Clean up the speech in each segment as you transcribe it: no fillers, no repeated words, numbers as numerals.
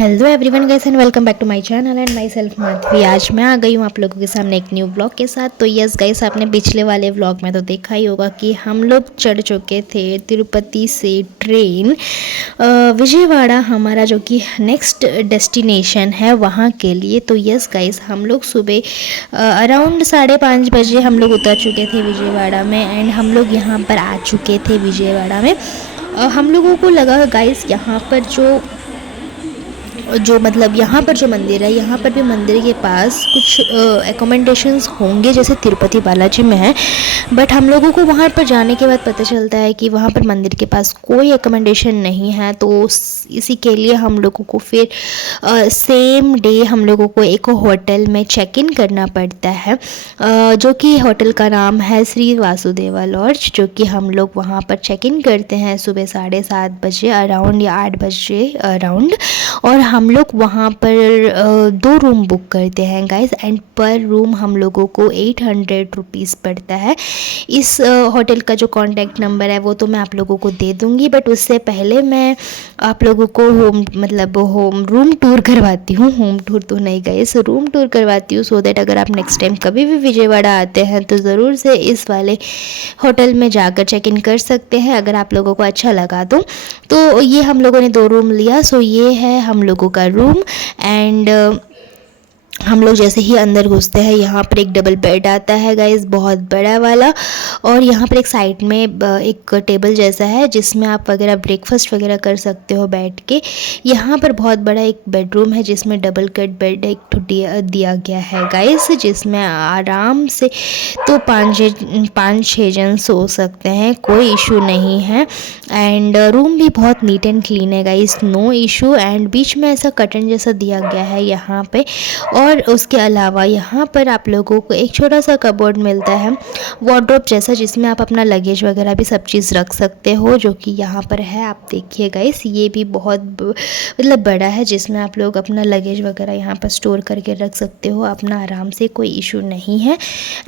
Hello everyone guys and welcome back to my channel and myself Madhavi. आज मैं आ गई हूँ आप लोगों के सामने एक न्यू व्लॉग के साथ। तो यस गाइस, आपने पिछले वाले व्लॉग में तो देखा ही होगा कि हम लोग चढ़ चुके थे तिरुपति से ट्रेन विजयवाड़ा, हमारा जो कि नेक्स्ट डेस्टिनेशन है वहाँ के लिए। तो यस गाइस, हम लोग सुबह अराउंड 5:30 बजे हम लोग उतर चुके थे विजयवाड़ा में एंड हम लोग यहाँ पर आ चुके थे विजयवाड़ा में। हम लोगों को लगा गाइस यहाँ पर जो मतलब यहाँ पर जो मंदिर है, यहाँ पर भी मंदिर के पास कुछ एकोमेंडेशंस होंगे जैसे तिरुपति बालाजी में है, बट हम लोगों को वहाँ पर जाने के बाद पता चलता है कि वहाँ पर मंदिर के पास कोई एकोमेंडेशन नहीं है। तो इसी के लिए हम लोगों को फिर सेम डे हम लोगों को एक होटल में चेक इन करना पड़ता है, जो कि होटल का नाम है श्री वासुदेवा लॉज, जो कि हम लोग वहाँ पर चेक इन करते हैं सुबह 7:30 बजे अराउंड या 8 बजे अराउंड। और हम लोग वहाँ पर 2 रूम बुक करते हैं गाइस एंड पर रूम हम लोगों को 800 रुपीज़ पड़ता है। इस होटल का जो कॉन्टैक्ट नंबर है वो तो मैं आप लोगों को दे दूँगी, बट उससे पहले मैं आप लोगों को होम रूम टूर करवाती हूँ। होम टूर तो नहीं गाइस, रूम टूर करवाती हूँ, सो दैट अगर आप नेक्स्ट टाइम कभी भी विजयवाड़ा आते हैं तो ज़रूर से इस वाले होटल में जाकर चेक इन कर सकते हैं अगर आप लोगों को अच्छा लगा तो ये हम लोगों ने 2 रूम लिया। सो ये है हम लोगों का रूम एंड हम लोग जैसे ही अंदर घुसते हैं यहाँ पर एक डबल बेड आता है गाइस, बहुत बड़ा वाला। और यहाँ पर एक साइड में एक टेबल जैसा है जिसमें आप वगैरह ब्रेकफास्ट वगैरह कर सकते हो बैठ के। यहाँ पर बहुत बड़ा एक बेडरूम है जिसमें डबल कट बेड एक दिया गया है गाइस, जिसमें आराम से तो 5-6 जन सो सकते हैं, कोई इशू नहीं है। एंड रूम भी बहुत नीट एंड क्लीन है गाइस, नो इशू। एंड बीच में ऐसा कर्टन जैसा दिया गया है यहाँ पे। और उसके अलावा यहाँ पर आप लोगों को एक छोटा सा कबोर्ड मिलता है वार्डरोब जैसा, जिसमें आप अपना लगेज वगैरह भी सब चीज़ रख सकते हो, जो कि यहाँ पर है। आप देखिए गाइस, ये भी बहुत मतलब बड़ा है, जिसमें आप लोग अपना लगेज वगैरह यहाँ पर स्टोर करके रख सकते हो अपना आराम से, कोई इशू नहीं है।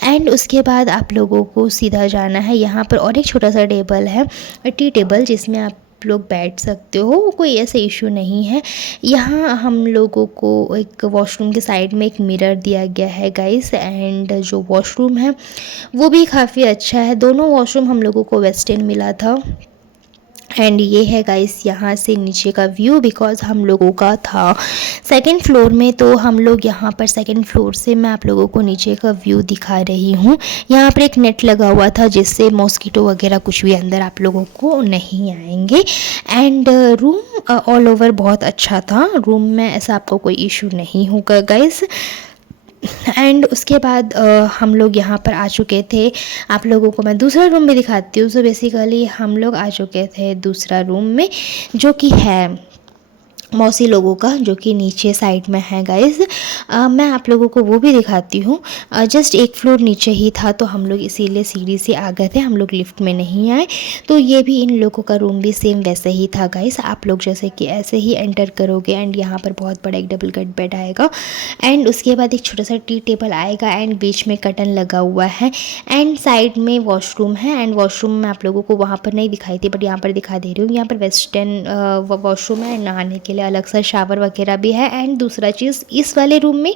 एंड उसके बाद आप लोगों को सीधा जाना है यहाँ पर और एक छोटा सा टेबल है, टी टेबल, जिसमें आप लोग बैठ सकते हो, कोई ऐसा इशू नहीं है। यहाँ हम लोगों को एक वॉशरूम के साइड में एक मिरर दिया गया है गाइस, एंड जो वॉशरूम है वो भी काफ़ी अच्छा है। दोनों वॉशरूम हम लोगों को वेस्टर्न मिला था। एंड ये है गाइस यहाँ से नीचे का व्यू, बिकॉज हम लोगों का था 2nd फ्लोर में, तो हम लोग यहाँ पर 2nd फ्लोर से मैं आप लोगों को नीचे का व्यू दिखा रही हूँ। यहाँ पर एक नेट लगा हुआ था जिससे मॉस्किटो वगैरह कुछ भी अंदर आप लोगों को नहीं आएंगे। एंड रूम ऑल ओवर बहुत अच्छा था, रूम में ऐसा आपको कोई इशू नहीं होगा गाइस। एंड उसके बाद हम लोग यहाँ पर आ चुके थे, आप लोगों को मैं दूसरा रूम भी दिखाती हूँ। सो बेसिकली हम लोग आ चुके थे दूसरा रूम में, जो कि है मौसी लोगों का, जो कि नीचे साइड में है गाइस। मैं आप लोगों को वो भी दिखाती हूँ। जस्ट 1 फ्लोर नीचे ही था, तो हम लोग इसीलिए सीढ़ी से आ गए थे, हम लोग लिफ्ट में नहीं आए। तो ये भी इन लोगों का रूम भी सेम वैसे ही था गाइस। आप लोग जैसे कि ऐसे ही एंटर करोगे एंड यहाँ पर बहुत बड़ा एक डबल कट बेड आएगा एंड उसके बाद एक छोटा सा टी टेबल आएगा एंड बीच में कर्टन लगा हुआ है एंड साइड में वॉशरूम है। एंड वॉशरूम में आप लोगों को वहाँ पर नहीं दिखाई थी, बट यहाँ पर दिखा दे रही हूँ। यहाँ पर वेस्टर्न वॉशरूम है, नहाने के लिए अलग सा शावर वगैरह भी है। एंड दूसरा चीज़, इस वाले रूम में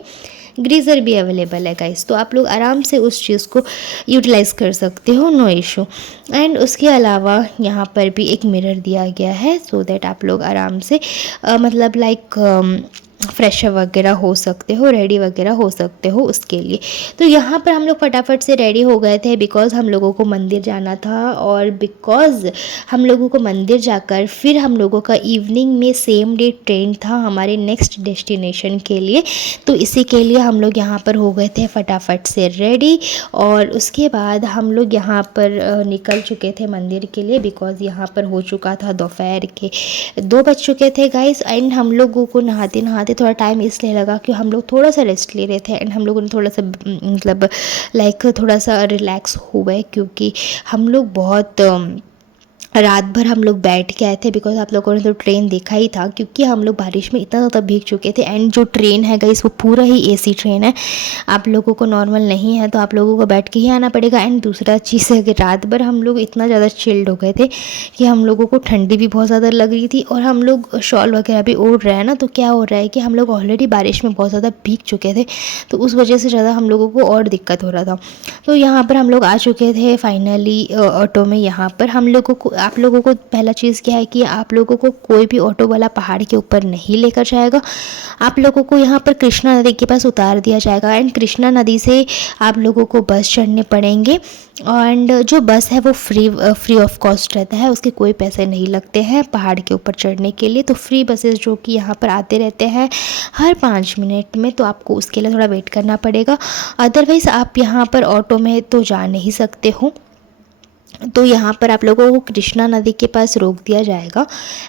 ग्रीज़र भी अवेलेबल है गाइस, तो आप लोग आराम से उस चीज़ को यूटिलाइज़ कर सकते हो, नो इशू। एंड उसके अलावा यहाँ पर भी एक मिरर दिया गया है, सो दैट आप लोग आराम से मतलब लाइक फ्रेश वगैरह हो सकते हो, रेडी वगैरह हो सकते हो उसके लिए। तो यहाँ पर हम लोग फटाफट से रेडी हो गए थे, बिकॉज़ हम लोगों को मंदिर जाना था और बिकॉज़ हम लोगों को मंदिर जाकर फिर हम लोगों का इवनिंग में सेम डे ट्रेन था हमारे नेक्स्ट डेस्टिनेशन के लिए। तो इसी के लिए हम लोग यहाँ पर हो गए थे फटाफट से रेडी। और उसके बाद हम लोग यहाँ पर निकल चुके थे मंदिर के लिए, बिकॉज़ यहाँ पर हो चुका था दोपहर के 2 बज चुके थे गाइस। एंड हम लोगों को नहाते नहाते थोड़ा टाइम इसलिए लगा कि हम लोग थोड़ा सा रेस्ट ले रहे थे एंड हम लोगों ने थोड़ा सा मतलब लाइक थोड़ा सा रिलैक्स हुए, क्योंकि हम लोग बहुत रात भर हम लोग बैठ के आए थे, बिकॉज़ आप लोगों ने तो ट्रेन देखा ही था, क्योंकि हम लोग बारिश में इतना ज़्यादा भीग चुके थे। एंड जो ट्रेन है गाइस वो पूरा ही एसी ट्रेन है, आप लोगों को नॉर्मल नहीं है तो आप लोगों को बैठ के ही आना पड़ेगा। एंड दूसरा चीज़ है कि रात भर हम लोग इतना ज़्यादा चिल्ड हो गए थे कि हम लोगों को ठंडी भी बहुत ज़्यादा लग रही थी, और हम लोग शॉल वगैरह भी ओढ़ रहे हैं ना, तो क्या हो रहा है कि हम लोग ऑलरेडी बारिश में बहुत ज़्यादा भीग चुके थे, तो उस वजह से ज़्यादा हम लोगों को और दिक्कत हो रहा था। तो यहाँ पर हम लोग आ चुके थे फाइनली ऑटो में। यहाँ पर हम लोगों को, आप लोगों को पहला चीज़ क्या है कि आप लोगों को कोई भी ऑटो वाला पहाड़ के ऊपर नहीं लेकर जाएगा। आप लोगों को यहाँ पर कृष्णा नदी के पास उतार दिया जाएगा, एंड कृष्णा नदी से आप लोगों को बस चढ़ने पड़ेंगे। एंड जो बस है वो फ्री ऑफ कॉस्ट रहता है, उसके कोई पैसे नहीं लगते हैं पहाड़ के ऊपर चढ़ने के लिए। तो फ्री बसेस जो कि यहाँ पर आते रहते हैं हर 5 मिनट में, तो आपको उसके लिए थोड़ा वेट करना पड़ेगा। अदरवाइज़ आप यहाँ पर ऑटो में तो जा नहीं सकते हो। तो यहाँ पर आप लोगों को कृष्णा नदी के पास रोक दिया जाएगा,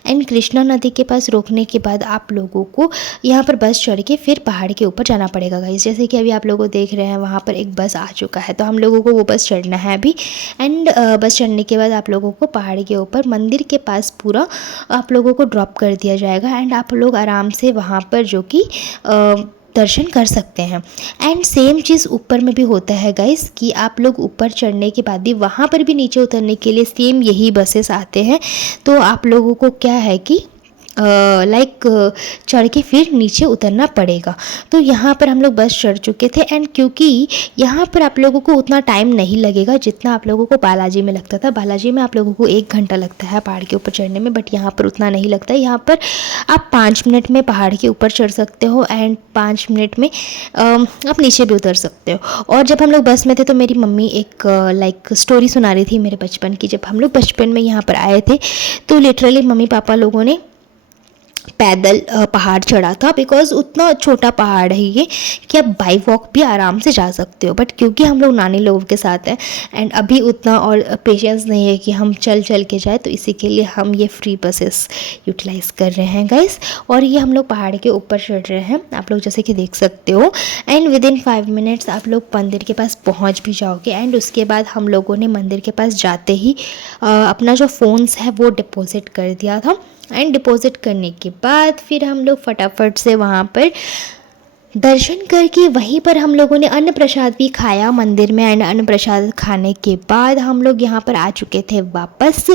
एंड कृष्णा नदी के पास रोकने के बाद आप लोगों को यहाँ पर बस चढ़ के फिर पहाड़ के ऊपर जाना पड़ेगा गाइस। जैसे कि अभी आप लोगों देख रहे हैं वहाँ पर एक बस आ चुका है, तो हम लोगों को वो बस चढ़ना है अभी। एंड बस चढ़ने के बाद आप लोगों को पहाड़ के ऊपर मंदिर के पास पूरा आप लोगों को ड्रॉप कर दिया जाएगा, एंड आप लोग आराम से वहाँ पर जो कि दर्शन कर सकते हैं। एंड सेम चीज़ ऊपर में भी होता है गाइस, कि आप लोग ऊपर चढ़ने के बाद भी वहाँ पर भी नीचे उतरने के लिए सेम यही बसेस आते हैं। तो आप लोगों को क्या है कि चढ़ के फिर नीचे उतरना पड़ेगा। तो यहाँ पर हम लोग बस चढ़ चुके थे, एंड क्योंकि यहाँ पर आप लोगों को उतना टाइम नहीं लगेगा जितना आप लोगों को बालाजी में लगता था। बालाजी में आप लोगों को 1 घंटा लगता है पहाड़ के ऊपर चढ़ने में, बट यहाँ पर उतना नहीं लगता है। यहाँ पर आप 5 मिनट में पहाड़ के ऊपर चढ़ सकते हो, एंड 5 मिनट में आप नीचे भी उतर सकते हो। और जब हम लोग बस में थे तो मेरी मम्मी एक स्टोरी सुना रही थी मेरे बचपन की। जब हम लोग बचपन में यहाँ पर आए थे तो लिटरली मम्मी पापा लोगों ने पैदल पहाड़ चढ़ा था, बिकॉज़ उतना छोटा पहाड़ है ये कि आप बाई वॉक भी आराम से जा सकते हो। बट क्योंकि हम लोग नानी लोगों के साथ हैं एंड अभी उतना और पेशेंस नहीं है कि हम चल के जाए, तो इसी के लिए हम ये फ्री बसेस यूटिलाइज़ कर रहे हैं गाइस। और ये हम लोग पहाड़ के ऊपर चढ़ रहे हैं, आप लोग जैसे कि देख सकते हो। एंड विद इन 5 मिनट्स आप लोग मंदिर के पास पहुँच भी जाओगे। एंड उसके बाद हम लोगों ने मंदिर के पास जाते ही अपना जो फ़ोन्स है वो डिपॉजिट कर दिया था। एंड डिपॉजिट करने के बाद फिर हम लोग फटाफट से वहाँ पर दर्शन करके वहीं पर हम लोगों ने अन्न प्रसाद भी खाया मंदिर में। एंड अन्न प्रसाद खाने के बाद हम लोग यहाँ पर आ चुके थे वापस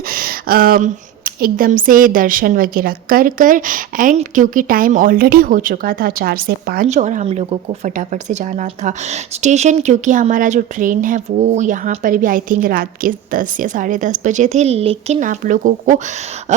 एकदम से दर्शन वगैरह कर एंड क्योंकि टाइम ऑलरेडी हो चुका था 4 से 5 और हम लोगों को फटाफट से जाना था स्टेशन, क्योंकि हमारा जो ट्रेन है वो यहाँ पर भी आई थिंक रात के 10 या 10:30 बजे थे। लेकिन आप लोगों को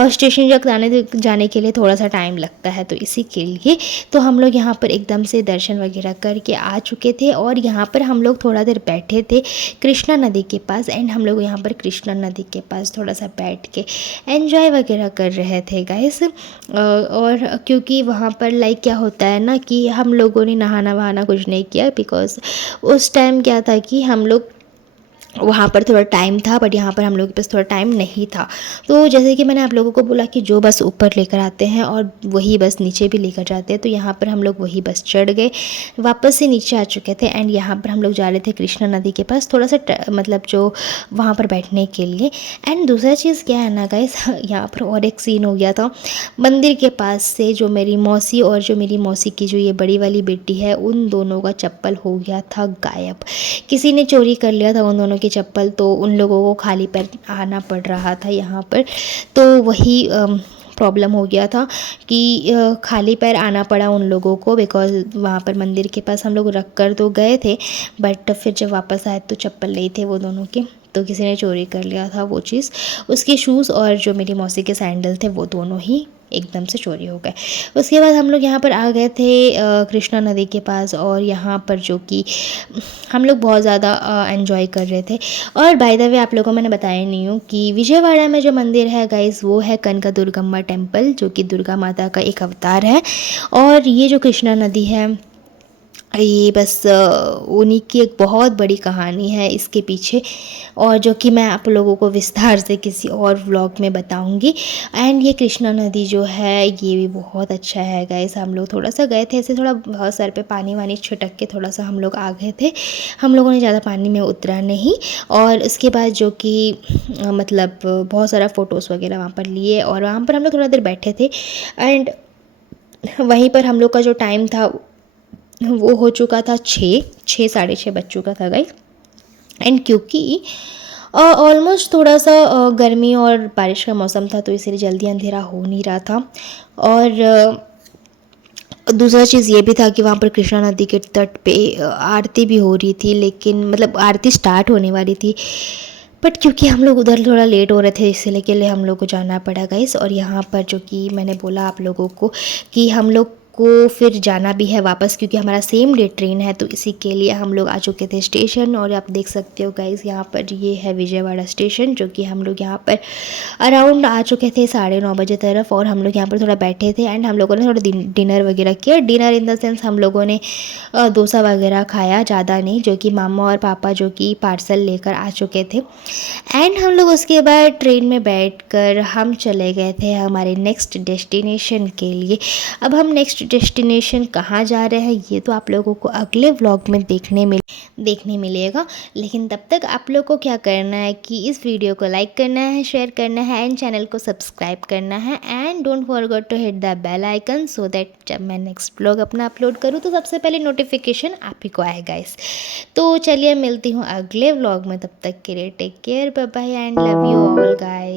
स्टेशन तक जाने के लिए थोड़ा सा टाइम लगता है, तो इसी के लिए तो हम लोग यहाँ पर एकदम से दर्शन वगैरह करके आ चुके थे। और यहाँ पर हम लोग थोड़ा देर बैठे थे कृष्णा नदी के पास। एंड हम लोग यहाँ पर कृष्णा नदी के पास थोड़ा सा बैठ के एंजॉय वगैरह कर रहे थे गाइस। और क्योंकि वहाँ पर क्या होता है ना कि हम लोगों ने नहाना वहाना कुछ नहीं किया, बिकॉज़ उस टाइम क्या था कि हम लोग वहाँ पर थोड़ा टाइम था, बट यहाँ पर हम लोगों के पास थोड़ा टाइम नहीं था। तो जैसे कि मैंने आप लोगों को बोला कि जो बस ऊपर लेकर आते हैं और वही बस नीचे भी लेकर जाते हैं, तो यहाँ पर हम लोग वही बस चढ़ गए, वापस से नीचे आ चुके थे। एंड यहाँ पर हम लोग जा रहे थे कृष्णा नदी के पास थोड़ा सा मतलब जो वहाँ पर बैठने के लिए। एंड दूसरा चीज़ क्या है ना गाइस, यहाँ पर और एक सीन हो गया था मंदिर के पास से। जो मेरी मौसी और जो मेरी मौसी की जो ये बड़ी वाली बेटी है, उन दोनों का चप्पल हो गया था गायब। किसी ने चोरी कर लिया था उन दोनों की चप्पल, तो उन लोगों को खाली पैर आना पड़ रहा था यहाँ पर। तो वही प्रॉब्लम हो गया था कि खाली पैर आना पड़ा उन लोगों को, बिकॉज़ वहाँ पर मंदिर के पास हम लोग रख कर तो गए थे, बट फिर जब वापस आए तो चप्पल नहीं थे वो दोनों के, तो किसी ने चोरी कर लिया था वो चीज़। उसके शूज़ और जो मेरी मौसी के सैंडल थे वो दोनों ही एकदम से चोरी हो गए। उसके बाद हम लोग यहाँ पर आ गए थे कृष्णा नदी के पास, और यहाँ पर जो कि हम लोग बहुत ज़्यादा एंजॉय कर रहे थे। और बाय द वे आप लोगों को मैंने बताया नहीं हूँ कि विजयवाड़ा में जो मंदिर है गाइस, वो है कनकदुर्गम्मा टेम्पल, जो कि दुर्गा माता का एक अवतार है। और ये जो कृष्णा नदी है ये बस उन्हीं की एक बहुत बड़ी कहानी है इसके पीछे, और जो कि मैं आप लोगों को विस्तार से किसी और व्लॉग में बताऊंगी। एंड ये कृष्णा नदी जो है ये भी बहुत अच्छा है गाइस। हम लोग थोड़ा सा गए थे ऐसे, थोड़ा बहुत सर पे पानी वानी छिटक के थोड़ा सा हम लोग आ गए थे, हम लोगों ने ज़्यादा पानी में उतरा नहीं। और उसके बाद जो कि मतलब बहुत सारा फ़ोटोज़ वगैरह वहाँ पर लिए, और वहाँ पर हम लोग थोड़ा देर बैठे थे। एंड वहीं पर हम लोग का जो टाइम था वो हो चुका था 6 साढ़े 6 बज चुका था गाइस। एंड क्योंकि ऑलमोस्ट थोड़ा सा गर्मी और बारिश का मौसम था, तो इसलिए जल्दी अंधेरा हो नहीं रहा था। और दूसरा चीज़ ये भी था कि वहाँ पर कृष्णा नदी के तट पे आरती भी हो रही थी, लेकिन मतलब आरती स्टार्ट होने वाली थी, बट क्योंकि हम लोग उधर थोड़ा लेट हो रहे थे इसलिए के लिए हम लोग को जाना पड़ा गाइस। और यहाँ पर जो कि मैंने बोला आप लोगों को कि हम लोग को फिर जाना भी है वापस, क्योंकि हमारा सेम डे ट्रेन है, तो इसी के लिए हम लोग आ चुके थे स्टेशन। और आप देख सकते हो गाइस यहाँ पर ये है विजयवाड़ा स्टेशन, जो कि हम लोग यहाँ पर अराउंड आ चुके थे 9:30 बजे तरफ। और हम लोग यहाँ पर थोड़ा बैठे थे एंड हम लोगों ने थोड़ा डिनर वगैरह किया। डिनर इन द सेंस हम लोगों ने डोसा वगैरह खाया, ज़्यादा नहीं, जो कि मामा और पापा जो कि पार्सल लेकर आ चुके थे। एंड हम लोग उसके बाद ट्रेन में बैठकर हम चले गए थे हमारे नेक्स्ट डेस्टिनेशन के लिए। अब हम नेक्स्ट डेस्टिनेशन कहाँ जा रहे हैं ये तो आप लोगों को अगले व्लॉग में देखने मिलेगा। लेकिन तब तक आप लोग को क्या करना है कि इस वीडियो को लाइक करना है, शेयर करना है एंड चैनल को सब्सक्राइब करना है। And don't forget to hit the bell icon, so that जब मैं नेक्स्ट व्लॉग अपना अपलोड करूँ तो सबसे पहले नोटिफिकेशन आप ही को आए गाइस। तो चलिए मिलती हूँ अगले व्लॉग में, तब तक के लिए take care, bye bye and love you all guys.